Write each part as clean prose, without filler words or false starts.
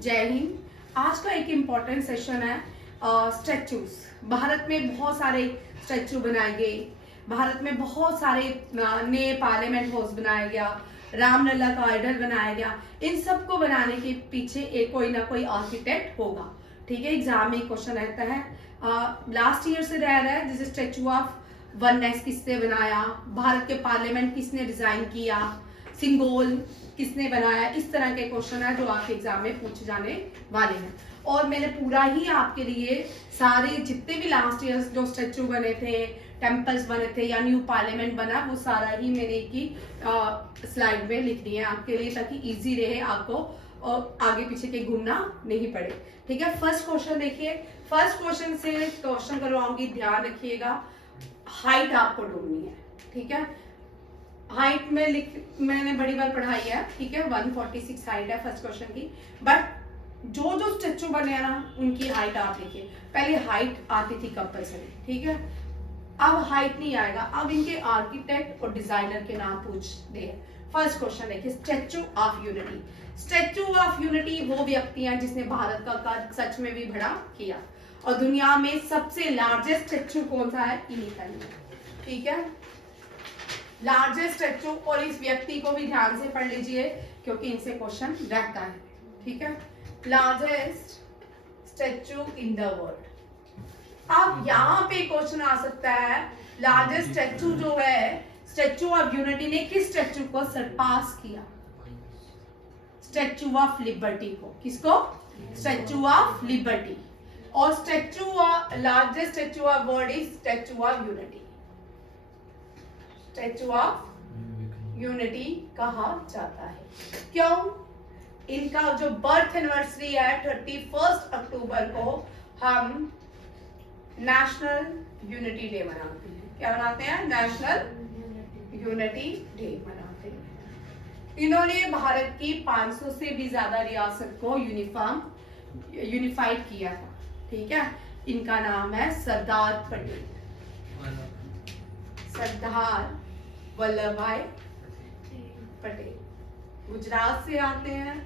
जय हिंद। आज का एक इम्पॉर्टेंट सेशन है स्टैचूज। भारत में बहुत सारे स्टैचू बनाए गए, भारत में बहुत सारे नए पार्लियामेंट हाउस बनाया गया, रामलला का आइडल बनाया गया। इन सब को बनाने के पीछे एक कोई ना कोई आर्किटेक्ट होगा। ठीक है, एग्जाम में क्वेश्चन रहता है। लास्ट ईयर से रह रहा है, जैसे स्टैचू ऑफ वननेस किसने बनाया, भारत के पार्लियामेंट किसने डिजाइन किया, सिंगोल किसने बनाया। इस तरह के क्वेश्चन है जो आपके एग्जाम में पूछे जाने वाले हैं। और मैंने पूरा ही आपके लिए सारे जितने भी लास्ट ईयर जो स्टैचू बने थे, टेम्पल्स बने थे या न्यू पार्लियामेंट बना, वो सारा ही मैंने एक ही स्लाइड में लिख दिया है आपके लिए, ताकि इजी रहे आपको और आगे पीछे के घूमना नहीं पड़े। ठीक है, फर्स्ट क्वेश्चन देखिए। फर्स्ट क्वेश्चन से क्वेश्चन करवाऊंगी, ध्यान रखिएगा। हाइट आपको ढूंढनी है। ठीक है, हाइट में मैंने बड़ी बार पढ़ाई है। ठीक है, 146 हाइट है फर्स्ट क्वेश्चन की। बट जो जो स्टैचू बने ना उनकी हाइट आप लिखिए। पहले हाइट आती थी कंपल्सरी, ठीक है, अब हाइट नहीं आएगा। अब इनके आर्किटेक्ट और डिजाइनर के नाम पूछ दे। फर्स्ट क्वेश्चन देखिए, statue of unity. Statue of unity वो व्यक्ति हैं जिसने भारत का कार्य सच में भी बड़ा किया। और दुनिया में सबसे लार्जेस्ट स्टैचू कौन सा है? इन्हीं का ही है। ठीक है, लार्जेस्ट स्टैचू। और इस व्यक्ति को भी ध्यान से पढ़ लीजिए क्योंकि इनसे क्वेश्चन रहता है। ठीक है, largest statue in the world. अब यहाँ पे क्वेश्चन आ सकता है, लार्जेस्ट स्टैचू जो है, स्टैचू ऑफ यूनिटी ने किस स्टैचू को सरपास किया? स्टैचू ऑफ लिबर्टी को। किसको? Statue of liberty. और statue of largest statue of world is statue of unity. Statue of unity कहा जाता है। क्यों? इनका जो बर्थ एनिवर्सरी है 31 अक्टूबर को हम नेशनल यूनिटी डे मनाते हैं। क्या मनाते हैं? नेशनल यूनिटी डे मनाते हैं। इन्होंने भारत की 500 से भी ज्यादा रियासत को यूनिफाइड किया था। ठीक है, इनका नाम है सरदार पटेल, सरदार वल्लभ भाई पटेल। गुजरात से आते हैं।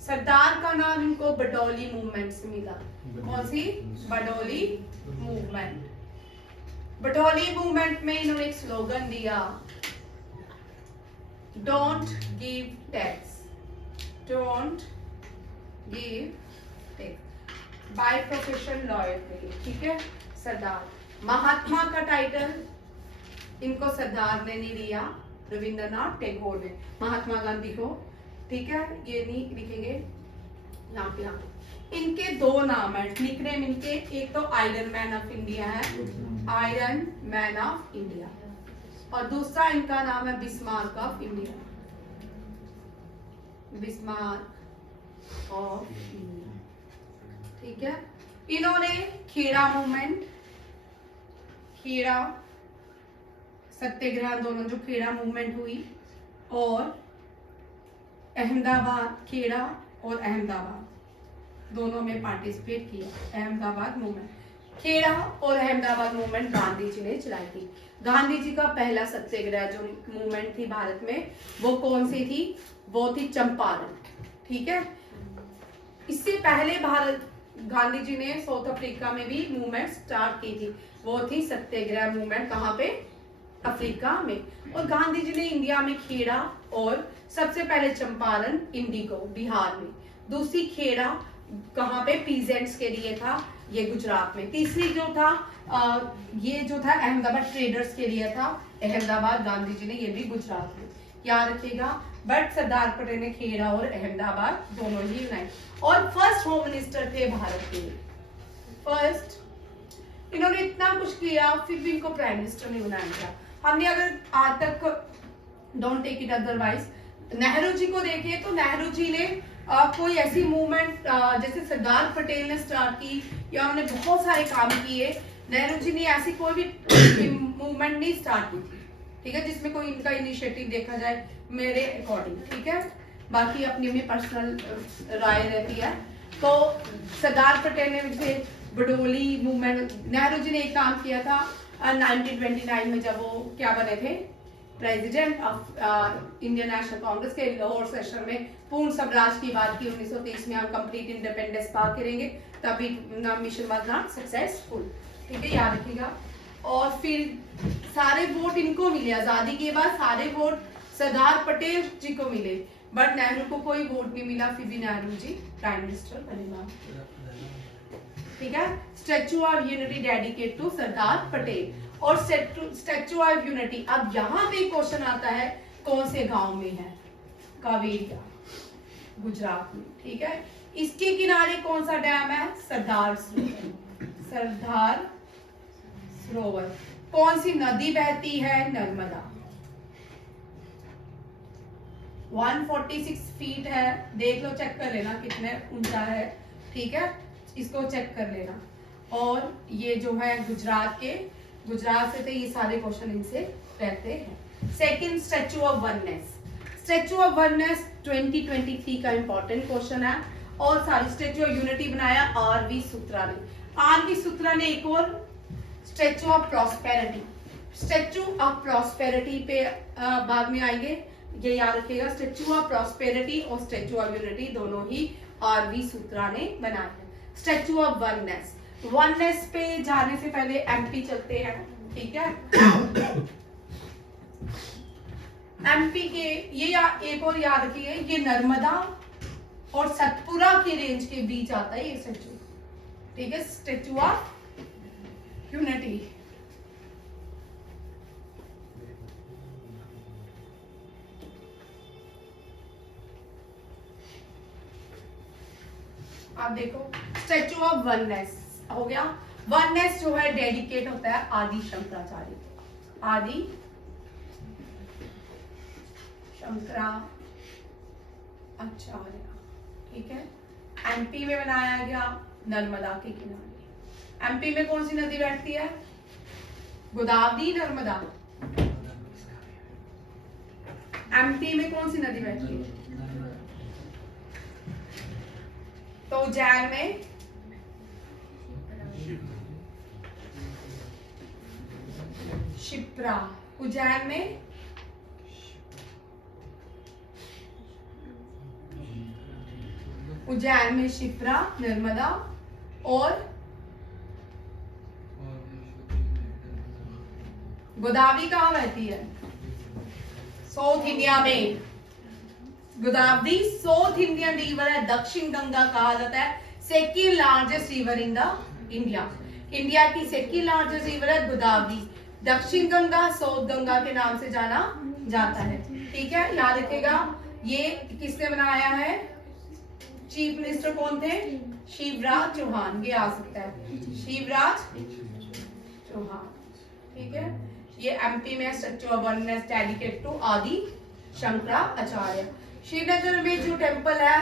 सरदार का नाम इनको बडोली मूवमेंट से मिला। कौन सी? बडोली मूवमेंट। बडोली मूवमेंट में इन्होंने एक स्लोगन दिया, don't give tax, don't give tax. By profession lawyer थे। ठीक है, सरदार। महात्मा का टाइटल इनको सरदार ने नहीं दिया, रविंद्रनाथ टैगोर ने, महात्मा गांधी को। ठीक है, ये नहीं लिखेंगे यहाँ पे। इनके दो नाम है, निकनेम इनके, एक तो आयरन मैन ऑफ इंडिया है, आयरन मैन ऑफ इंडिया, और दूसरा इनका नाम है Bismarck of India, Bismarck of India. ठीक है, इन्होंने खेड़ा मूवमेंट, खेड़ा सत्याग्रह आंदोलन जो खेड़ा मूवमेंट हुई, और अहमदाबाद, खेड़ा और अहमदाबाद दोनों में पार्टिसिपेट किया। अहमदाबाद मूवमेंट, खेड़ा और अहमदाबाद मूवमेंट गांधी जी ने चलाई थी। गांधी जी का पहला सत्याग्रह जो मूवमेंट थी भारत में, वो कौन सी थी? वो थी चंपारण। ठीक है, इससे पहले भारत गांधी जी ने साउथ अफ्रीका में भी मूवमेंट स्टार्ट की थी, वो थी सत्याग्रह मूवमेंट। कहाँ पे? अफ्रीका में। और गांधी जी ने इंडिया में खेड़ा और सबसे पहले चंपारण इंडिगो बिहार में, दूसरी खेड़ा कहाँ पे? पीजेंट्स के लिए था, ये गुजरात में। तीसरी जो था ये जो था अहमदाबाद ट्रेडर्स के लिए था, अहमदाबाद गांधी जी ने, ये भी गुजरात में। याद रखिएगा। बट सरदार पटेल ने खेड़ा और अहमदाबाद दोनों ही बनाए। और फर्स्ट होम मिनिस्टर थे भारत के। फर्स्ट, इन्होंने इतना कुछ किया फिर भी इनको प्राइम मिनिस्टर नहीं बनाया गया। हमने अगर आज तक, don't take it otherwise, Nehru ji को देखें तो नेहरू जी ने कोई ऐसी मूवमेंट जैसे सरदार पटेल ने स्टार्ट की या उन्होंने बहुत सारे काम किए, नेहरू जी ने ऐसी कोई भी मूवमेंट नहीं स्टार्ट की थी। ठीक है, जिसमें कोई इनका इनिशिएटिव देखा जाए मेरे अकॉर्डिंग। ठीक है, बाकी अपनी अपनी पर्सनल राय रहती है। तो सरदार पटेल ने जैसे बडोली मूवमेंट, नेहरू जी ने एक काम किया था 1929 में, जब वो क्या बने थे, president of Indian national Congress के लाहौर सेशन में पूर्ण स्वराज की बात की 1930 में हम कंप्लीट इंडिपेंडेंस पा करेंगे, तभी मिशन वाज नॉट सक्सेसफुल। ठीक है, याद रखिएगा। और फिर सारे वोट इनको मिले, आजादी के बाद सारे वोट सरदार पटेल जी को मिले, बट नेहरू को कोई वोट नहीं मिला, फिर भी नेहरू जी प्राइम मिनिस्टर बने। ठीक है, statue of unity dedicate to Sardar Patel. और स्टैचू ऑफ यूनिटी, अब यहाँ पे क्वेश्चन आता है कौन से गांव में है? कावेरिया, गुजरात में। ठीक है, इसके किनारे कौन सा डैम है? सरदार सरोवर। सरदार सरोवर। कौन सी नदी बहती है? नर्मदा। 146 फीट है, देख लो, चेक कर लेना कितने ऊंचा है। ठीक है, इसको चेक कर लेना। और ये जो है गुजरात से थे, ये सारे क्वेश्चन इनसे रहते हैं। Second, statue of oneness. Statue of oneness 2023 का इंपॉर्टेंट क्वेश्चन है। और सारी स्टैचू ऑफ यूनिटी बनाया आर.वी. सूत्रा ने। आर.वी. सूत्रा ने एक और statue of prosperity. Statue of prosperity पे बाद में आएंगे, ये याद रखिएगा। स्टैचू ऑफ प्रॉस्पेरिटी और स्टैचू ऑफ यूनिटी दोनों ही आर.वी. सूत्रा ने बनाए हैं। स्टैचू ऑफ वननेस, वननेस पे जाने से पहले एमपी चलते हैं। ठीक है, एमपी के ये एक और याद रखिए, ये नर्मदा और सतपुरा के रेंज के बीच आता है ये स्टैचू। ठीक है, स्टैचू ऑफ यूनिटी। आप देखो, स्टैचू ऑफ वननेस हो गया। वननेस जो है डेडिकेट होता है आदि शंकराचार्य को। आदि शंकराचार्य। ठीक है, एमपी में बनाया गया नर्मदा के किनारे। एमपी में कौन सी नदी बैठती है? गोदावरी, नर्मदा। एमपी में कौन सी नदी बैठती है? तो उज्जैन में शिप्रा। उज्जैन में शिप्रा, नर्मदा। और गोदावरी कहाँ बहती है? साउथ इंडिया में। गोदावरी साउथ इंडियन रिवर है, दक्षिण गंगा कहा जाता है। Second largest river in the India. India की सेकंड लार्जेस्ट रिवर है गोदावरी। दक्षिण गंगा, साउथ गंगा के नाम से जाना जाता है। ठीक है, याद रखिएगा। ये किसने बनाया है? चीफ मिनिस्टर कौन थे? शिवराज चौहान। ये आ सकता है, शिवराज चौहान। ठीक है, ये एमपी में statue of oneness dedicate to Adi Shankaracharya. Srinagar में जो टेम्पल है,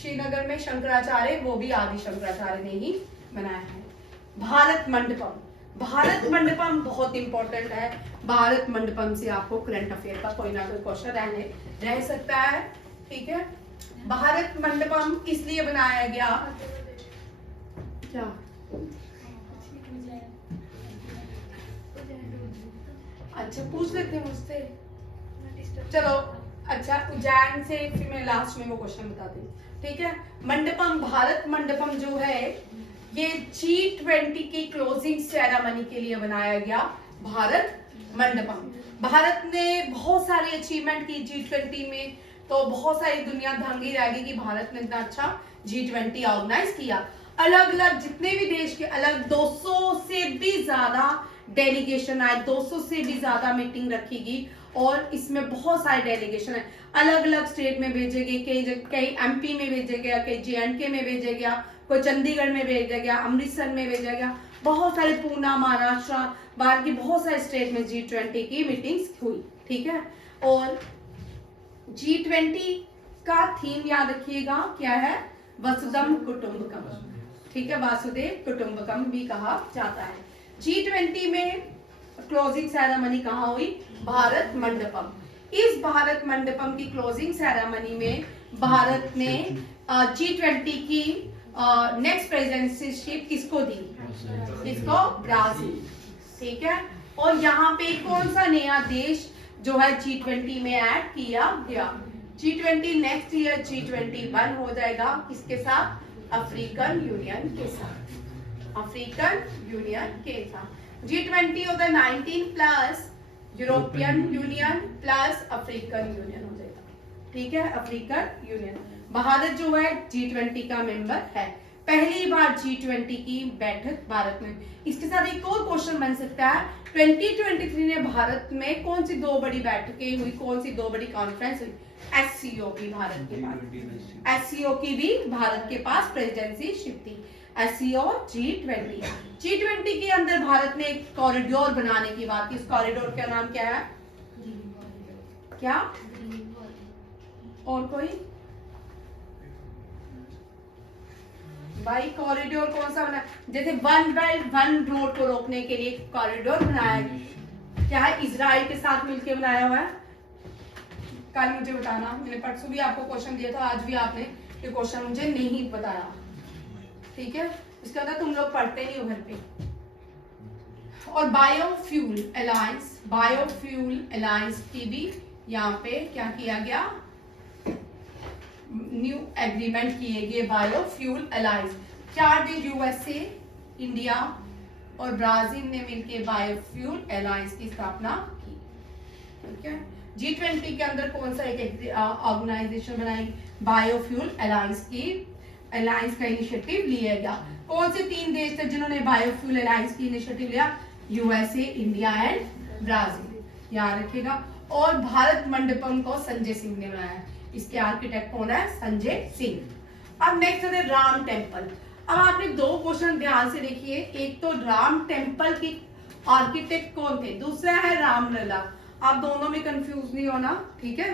श्रीनगर में शंकराचार्य, वो भी आदि शंकराचार्य ने ही बनाया है। भारत मंडपम। भारत मंडपम बहुत इंपॉर्टेंट है। भारत मंडपम से आपको करंट अफेयर का कोई ना कोई क्वेश्चन रह सकता है। ठीक है, भारत मंडपम किस लिए बनाया गया? क्या? अच्छा, पूछ लेते हैं मुझसे। चलो, अच्छा, उज्जैन से फिर मैं लास्ट में वो क्वेश्चन बताती हूँ। ठीक है, मंडपम, भारत मंडपम जो है ये G20 की क्लोजिंग सेरेमनी के लिए बनाया गया। भारत मंडपम। भारत ने बहुत सारी अचीवमेंट की G20 में, तो बहुत सारी दुनिया दंगी रह गई कि भारत ने इतना अच्छा G20 ऑर्गेनाइज किया। अलग अलग जितने भी देश के अलग 200 से भी ज्यादा डेलीगेशन आए, 200 से भी ज्यादा मीटिंग रखी गई। और इसमें बहुत सारे डेलीगेशन है, अलग अलग स्टेट में भेजे गए, कई एमपी में भेजा गया, कई J&K में भेजा गया, कोई चंडीगढ़ में भेजा गया, अमृतसर में भेजा गया, बहुत सारे पूना, महाराष्ट्र, बाहर की बहुत सारे स्टेट में G20 की मीटिंग्स हुई। ठीक है, और G20 का थीम याद रखिएगा क्या है? वसुधैव कुटुंबकम। ठीक है, वासुदेव कुटुंबकम भी कहा जाता है। G20 में क्लोजिंग सेरेमनी कहाँ हुई? भारत मंडपम। इस भारत मंडपम की क्लोजिंग सेरेमनी में भारत ने G20 की नेक्स्ट प्रेसिडेंसीशिप किसको दी? किसको? ब्राजील। ठीक है, और यहाँ पे कौन सा नया देश जो है G20 में ऐड किया गया? G20 नेक्स्ट ईयर G21 हो जाएगा, किसके साथ? अफ्रीकन यूनियन के साथ, अफ्रीकन यूनियन के साथ। G20 होगा 19 plus European union plus African union हो जाएगा, ठीक है, अफ्रीकन यूनियन। भारत जो है G20 का मेंबर है, पहली बार G20 की बैठक भारत में। इसके साथ एक और क्वेश्चन बन सकता है, 2023 में भारत में कौन सी दो बड़ी बैठकें हुई, कौन सी दो बड़ी कॉन्फ्रेंस हुई? SCO भी भारत के पास, SCO की भी भारत के पास प्रेसिडेंसी शिप थी, SCO G20 के अंदर भारत ने एक कॉरिडोर बनाने की बात की। इस कॉरिडोर का नाम क्या है? क्या? और कोई भाई? कॉरिडोर कौन सा बना? जैसे वन बेल्ट वन रोड को रोकने के लिए कॉरिडोर बनाया क्या है? इजराइल के साथ मिलकर बनाया हुआ है। कल मुझे बताना, मैंने परसों भी आपको क्वेश्चन दिया था, आज भी आपने ये क्वेश्चन मुझे नहीं बताया, ठीक है? इसके अंदर तुम लोग पढ़ते नहीं हो घर पे। और बायोफ्यूल अलायंस की भी यहाँ पे क्या किया गया? न्यू एग्रीमेंट किए गए बायोफ्यूल अलायंस। 4 देश USA, इंडिया और ब्राजील ने मिलकर बायोफ्यूल अलायंस की स्थापना की, ठीक है? G20 के अंदर कौन सा एक ऑर्गेनाइजेशन बनाई? बायोफ्यूल अलायंस का इनिशिएटिव लिया गया। कौन से 3 देश थे जिन्होंने बायोफ्यूल अलायंस की इनिशिएटिव लिया? USA, इंडिया एंड ब्राजील, याद रखिएगा। और भारत मंडपम को संजय सिंह ने बनाया, इसके आर्किटेक्ट कौन है? संजय सिंह। अब नेक्स्ट है राम टेम्पल। अब आपने 2 क्वेश्चन ध्यान से देखिए, एक तो राम टेम्पल के आर्किटेक्ट कौन थे, दूसरा है रामलला। आप दोनों में कंफ्यूज नहीं होना, ठीक है?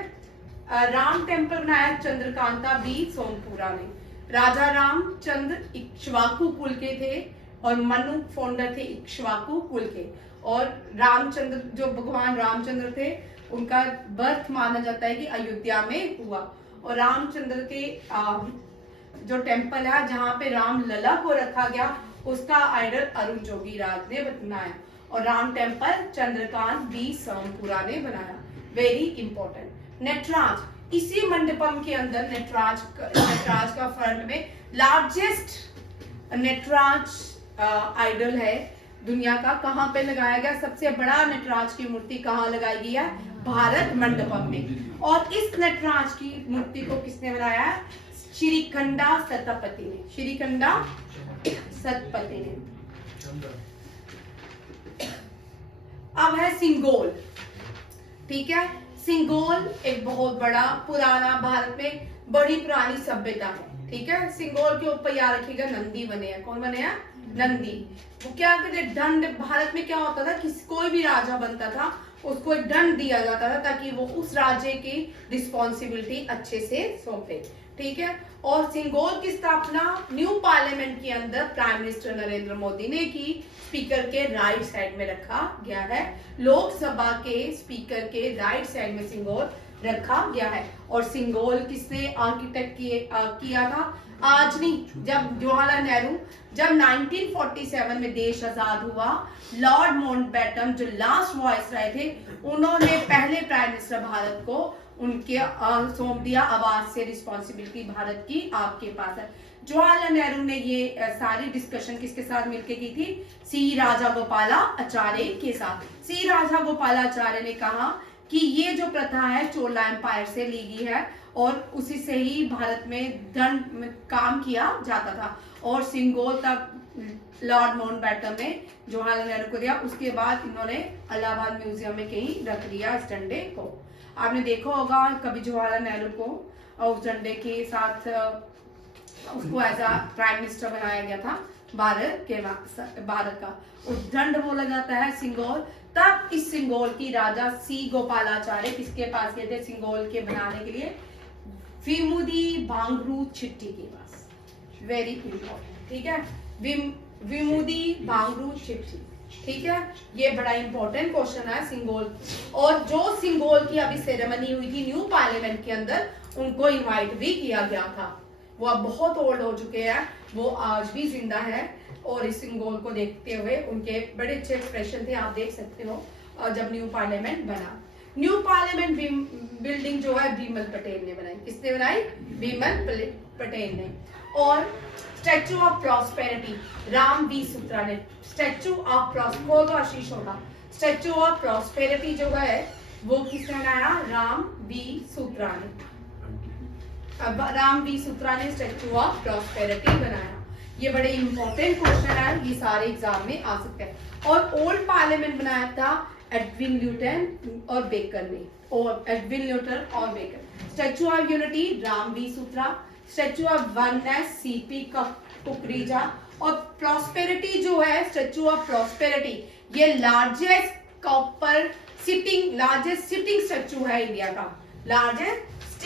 राम टेम्पल बनाया चंद्रकांता बी सोमपुरा ने। राजा रामचंद्र इक्ष्वाकु कुल के थे और मनु फाउंडर थे इक्ष्वाकु कुल के। और रामचंद्र, जो भगवान रामचंद्र थे, उनका बर्थ माना जाता है कि अयोध्या में हुआ। और रामचंद्र के जो टेम्पल है जहाँ पे राम लला को रखा गया, उसका आइडल अरुण जोगीराज ने बनाया। और राम टेम्पल चंद्रकांत बी सोमपुरा ने बनाया, वेरी इंपॉर्टेंट। नटराज, इसी मंडपम के अंदर नटराज का फ्रंट में लार्जेस्ट नटराज आइडल है दुनिया का। कहाँ पे लगाया गया? सबसे बड़ा नटराज की मूर्ति कहाँ लगाई गई है? भारत मंडपम में। और इस नटराज की मूर्ति को किसने बनाया? श्रीखंडा सतपति ने, श्रीखंडा सतपति ने। अब है सिंगोल, ठीक है? सिंगोल एक बहुत बड़ा पुराना, भारत में बड़ी पुरानी सभ्यता है, ठीक है? सिंगोल के ऊपर याद रखिएगा नंदी बने हैं। कौन बने हैं? नंदी। वो क्या करते? दंड। भारत में क्या होता था कि कोई भी राजा बनता था, उसको एक दंड दिया जाता था ताकि वो उस राज्य की रिस्पॉन्सिबिलिटी अच्छे से सौंपे, ठीक है? और सिंगोल की स्थापना न्यू पार्लियामेंट के अंदर प्राइम मिनिस्टर नरेंद्र मोदी ने की। स्पीकर के राइट साइड में रखा गया है, लोकसभा के स्पीकर के राइट साइड में सिंगोल रखा गया है। और सिंगोल किसने आर्किटेक्ट किया था? आज नहीं, जब जवाहरलाल नेहरू, जब 1947 में देश आजाद हुआ, लॉर्ड माउंटबेटन जो लास्ट वाइसराय थे, उन्होंने पहले प्राइम मिनिस्टर भारत को उनके सौंप दिया, आवाज से रिस्पॉन्सिबिलिटी भारत की आपके पास है। जवाहरलाल नेहरू ने ये सारी डिस्कशन किसके साथ मिलकर की थी? सी राजागोपालाचार्य के साथ। सी राजागोपालाचार्य ने कहा कि ये जो प्रथा है चोला एम्पायर से ली गई है और उसी से ही भारत में दंड में काम किया जाता था। और सिंगोल तक लॉर्ड माउंटबेटन ने जवाहरलाल नेहरू को दिया। उसके बाद इन्होंने इलाहाबाद म्यूजियम में कहीं रख दिया इस झंडे को। आपने देखा होगा कभी जवाहरलाल नेहरू को उस झंडे के साथ उसको एज अ प्राइम मिनिस्टर बनाया गया था भारत का। उस दंड बोला जाता है सिंगोल। तब इस सिंगोल की राजा सी गोपालाचार्य किसके पास गए थे सिंगोल के बनाने के लिए? विमुदी भांगरू चिट्टी के पास। वेरी इंपॉर्टेंट, ठीक है? विमुदी भांगरू चिट्टी, ठीक है? ये बड़ा इंपॉर्टेंट क्वेश्चन है सिंगोल। और जो सिंगोल की अभी सेरेमनी हुई थी न्यू पार्लियामेंट के अंदर, उनको इनवाइट भी किया गया था। वो अब बहुत ओल्ड हो चुके हैं, वो आज भी जिंदा है। और इस सिंबल को देखते हुए उनके बड़े अच्छे एक्सप्रेशन थे, आप देख सकते हो। जब न्यू पार्लियामेंट बना, न्यू पार्लियामेंट बिल्डिंग जो है बिमल पटेल ने बनाई। किसने बनाई? बिमल पटेल ने। और statue of prosperity Ram V Sutar ने। स्टैचू ऑफ आशीष होगा। स्टैचू ऑफ प्रॉस्पेरिटी जो है वो किसने बनाया? राम वी सूत्रा ने। राम वी सूत्रा ने स्टैचू ऑफ प्रॉस्पेरिटी बनाया। ये बड़े इंपॉर्टेंट क्वेश्चन है, ये सारे एग्जाम में आ सकते हैं। और ओल्ड पार्लियामेंट बनाया था एडविन न्यूटन और बेकर ने। और एडविन न्यूटन और Baker. Statue of unity Ram V Sutar. Statue of oneness CP Kukreja. और प्रॉस्पेरिटी जो है, स्टैचू ऑफ प्रॉस्पेरिटी ये largest copper largest sitting statue है इंडिया का। लार्जेस्ट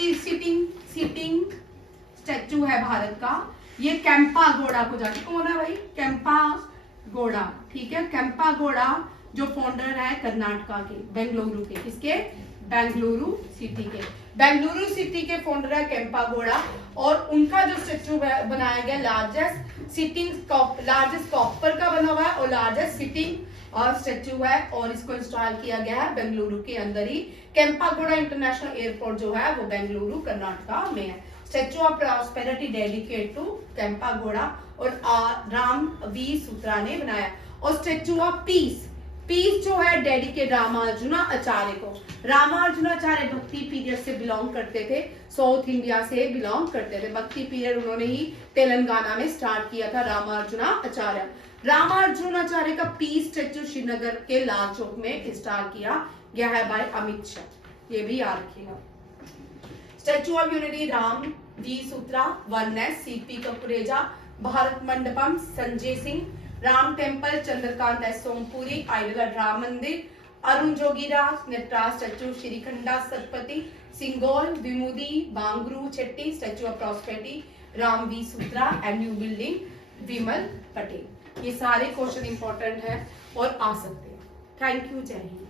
सिटिंग स्टैचू है भारत का। ये कैंपा घोड़ा को जाके कौन है भाई? कैंपा घोड़ा, ठीक है। कैंपा घोड़ा जो फाउंडर है कर्नाटका के, बेंगलुरु के। किसके? बेंगलुरु सिटी के। बेंगलुरु सिटी के फाउंडर है कैंपा घोड़ा। और उनका जो स्टैचू बनाया गया लार्जेस्ट कॉपर का बना हुआ है और लार्जेस्ट सिटिंग स्टैचू है। और इसको इंस्टॉल किया गया है बेंगलुरु के अंदर ही। कैंपा घोड़ा इंटरनेशनल एयरपोर्ट जो है वो बेंगलुरु कर्नाटका में है। Statue of prosperity dedicate to Kempe Gowda और राम वी सूत्रा ने बनाया। और स्टैचू ऑफ पीस जो है डेडिकेट रामार्जुना आचार्य को। रामार्जुनाचार्य भक्ति पीरियड से बिलोंग करते थे, साउथ इंडिया से बिलोंग करते थे। भक्ति पीरियड उन्होंने ही तेलंगाना में स्टार्ट किया था, रामार्जुनाचार्य। रामार्जुनाचार्य का पीस स्टैचू श्रीनगर के लाल चौक में इंस्टॉल किया गया है बाय अमित शाह, ये भी याद रखिएगा। Statue of unity Ram V Sutar, oneness CP Kukreja, Bharat Mandapam Sanjay Singh, Ram temple Chandrakant S Sompura, idol Ram Mandir, Arun जोगीरा, Nataraja statue Srikanta Sthapati, Sengol Vummidi Bangaru Chetty, statue of prosperity Ram V Sutar and new building Vimal Patel. ये सारे क्वेश्चन इंपॉर्टेंट है और आ सकते हैं। थैंक यू, जय हिंद।